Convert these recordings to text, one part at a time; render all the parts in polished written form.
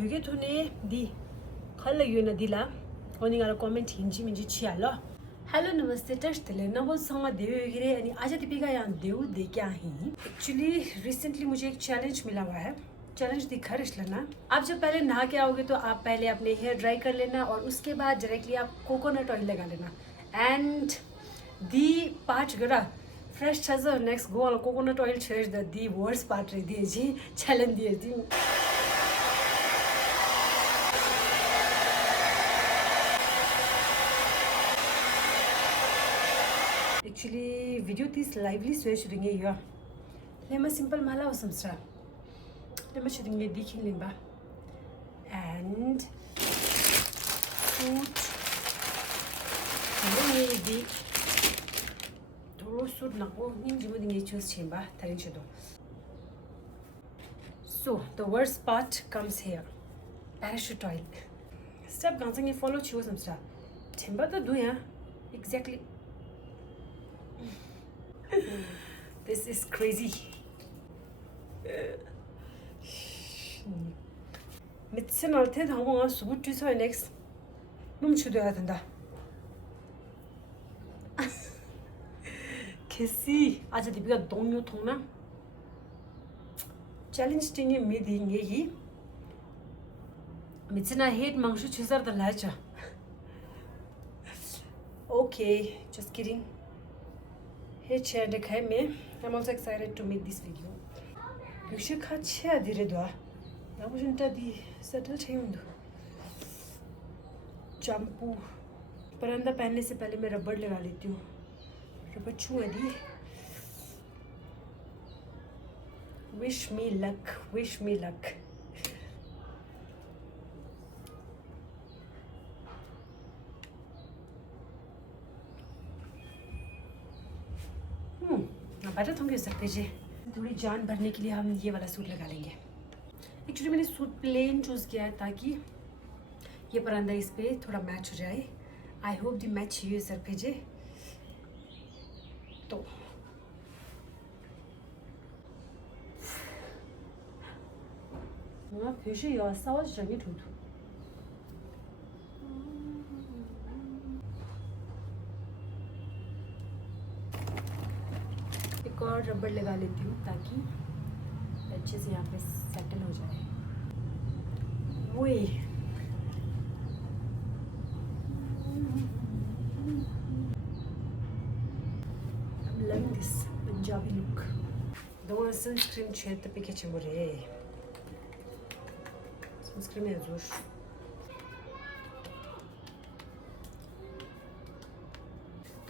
되게 돈에 디 컬러 유나 디라 오닝아라 코멘트 힌지 민지 치알로 hello नमस्ते टस्टले नवोसँग देवगिरे अनि आज दीपिका यहाँ देव दे क्या ही एक्चुअली रिसेंटली मुझे एक चैलेंज मिला हुआ है चैलेंज दिखा लेना आप जब पहले नहा के आओगे तो आप पहले अपने हेयर ड्राई कर लेना और उसके बाद डायरेक्टली आप कोकोनट ऑयल लगा लेना एंड दी पार्ट गरा फ्रेश छ नेक्स्ट गो कोकोनट ऑयल छेड़ द दी वर्स्ट पार्ट रही दिए जी चैलेंज दिए जी एक्चुअली वीडियो तीस लाइवली स्वे शुदिंगे यो लेमा सिंपल माला हो समस्रा लेमा शुदिंगे दिखिन लिंबा एंड सूट ये दी थोड़ा सूट नाको निम जिमो दिंगे चूस Chamba Tarin शुदो so the worst part comes here parachute oil step गांसंगे follow चूस समस्रा चेंबा तो दो या exactly This is crazy. 미친 얼테 당황한 수고 뒤서 next. 놈치도야 된다. 캐시 아주 디비가 동료 통나. 챌린지 팅이 미딩 얘기. 미친아 헤드 망슈 치서다 라자. Okay, just kidding. Hey chair दिखाए मैं I'm also excited to make this video. युषे खाच्छे आदिरे दोआ ना मुझे इंटा दी सेटल चाहिए उन्दु चैम्पू परंदा पहनने से पहले मैं रबड़ लगा लेती हूँ रबड़ छू आदि wish me luck बैटर तो हम यूज़ सकते जी थोड़ी जान भरने के लिए हम ये वाला सूट लगा लेंगे एक्चुअली मैंने सूट प्लेन चूज़ किया है ताकि ये परंदा इस पे थोड़ा मैच हो जाए आई होप दी मैच ये सर पे जे तो हाँ फिर से यार साउस जंगे ठूठू और रबड़ लगा लेती हूँ ताकि अच्छे से यहाँ पे सेटल हो जाए वही I'm loving this Punjabi look दोनों सनस्क्रीन छेद पे के चंबरे सनस्क्रीन है जोश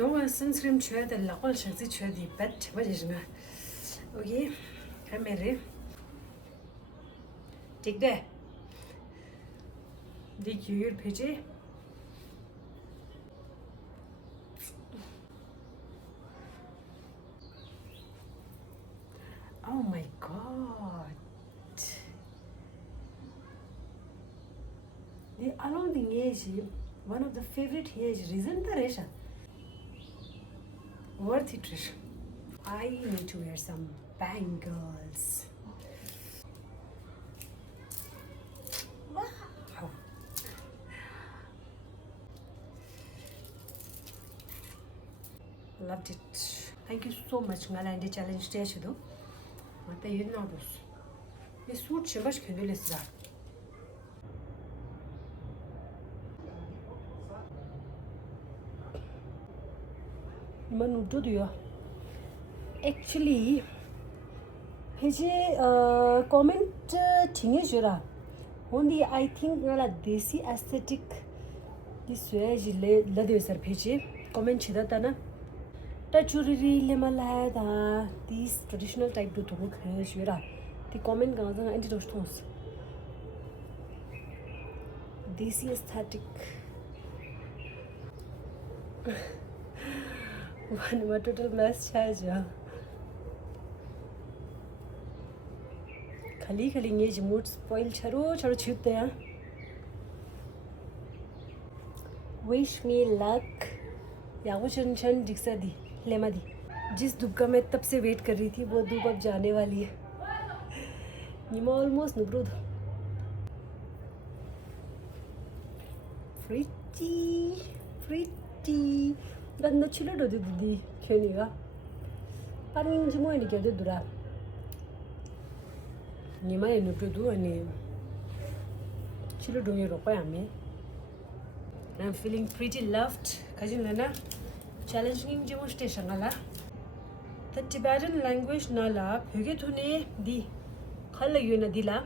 दोनों सनस्क्रीन छेद लाल शक्ति छेद ही बैठ बजेगा ओके है मेरे ठीक है देखिए ये भेजे oh my god the along the age one of the favorite age reason the resha worth it Trish. I need to wear some bangles. Wow. Loved it. Thank you so much ngala indi challenge day chido. Mata yunna dos. Ye suit shibash kendulesra. मन उठो दिया actually हेजे comment थिंगे जरा होंदी I think वाला देसी aesthetic this way जिले लदे सर भेजे कमेंट छिदा ता ना टचुरी ले मला दा दिस ट्रेडिशनल टाइप दो तो खे जरा ती कमेंट गाजा एंटी दोस्तोस देसी aesthetic one more total mess charge खाली ये मूड स्पॉइल छरो छूटते हैं विश मी लक या वो शन दिक्सा दी लेमा दी जिस धूप का मैं तब से वेट कर रही थी वो धूप अब जाने वाली है Nima almost नुब्रुद pretty. Ganda chilo do di kyoniga. Paring jimo ni kyode dura. Nima enu do ani chilo do yoro pa yame. I'm feeling pretty loved. Kajin lana challenging jimo station ala. The Tibetan language nala pyoge thune di khala yuna dila.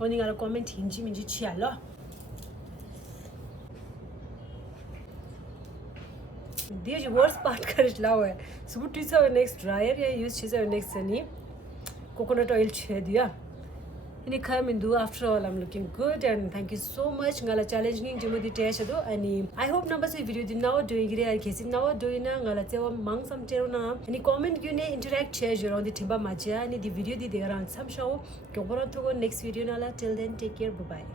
Oni ngara comment hinji minji chialo. The worst part courage lawa. So put this our next dryer. Yeah, use this our next sunny coconut oil chedia. Ini come and do. After all, I'm looking good and thank you so much. Ngala challenging jumadi test do. Ani I hope number se video din now doing it. I guess now doing na ngala chewa mang sam chero na. Ani comment you ne interact share around the timba maja. Ani the video di there on some show. Kobora to go next video nala. Till then, take care. Bye bye.